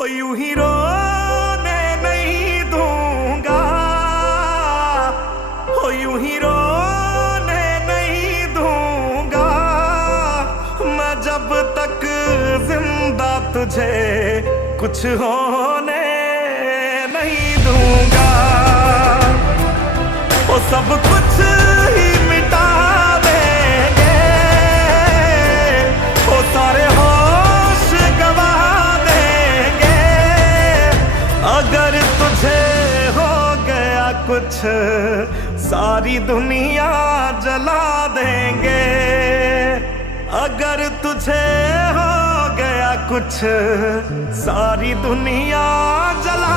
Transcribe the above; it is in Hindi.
हो यूं ही रोने नहीं दूंगा, हो यूं ही रोने नहीं दूंगा मैं जब तक जिंदा तुझे कुछ होने नहीं दूंगा। वो सब कुछ ही मिटा देंगे, वो सारे होश गवा देंगे अगर तुझे हो गया कुछ सारी दुनिया जला देंगे। अगर तुझे हो गया कुछ सारी दुनिया जला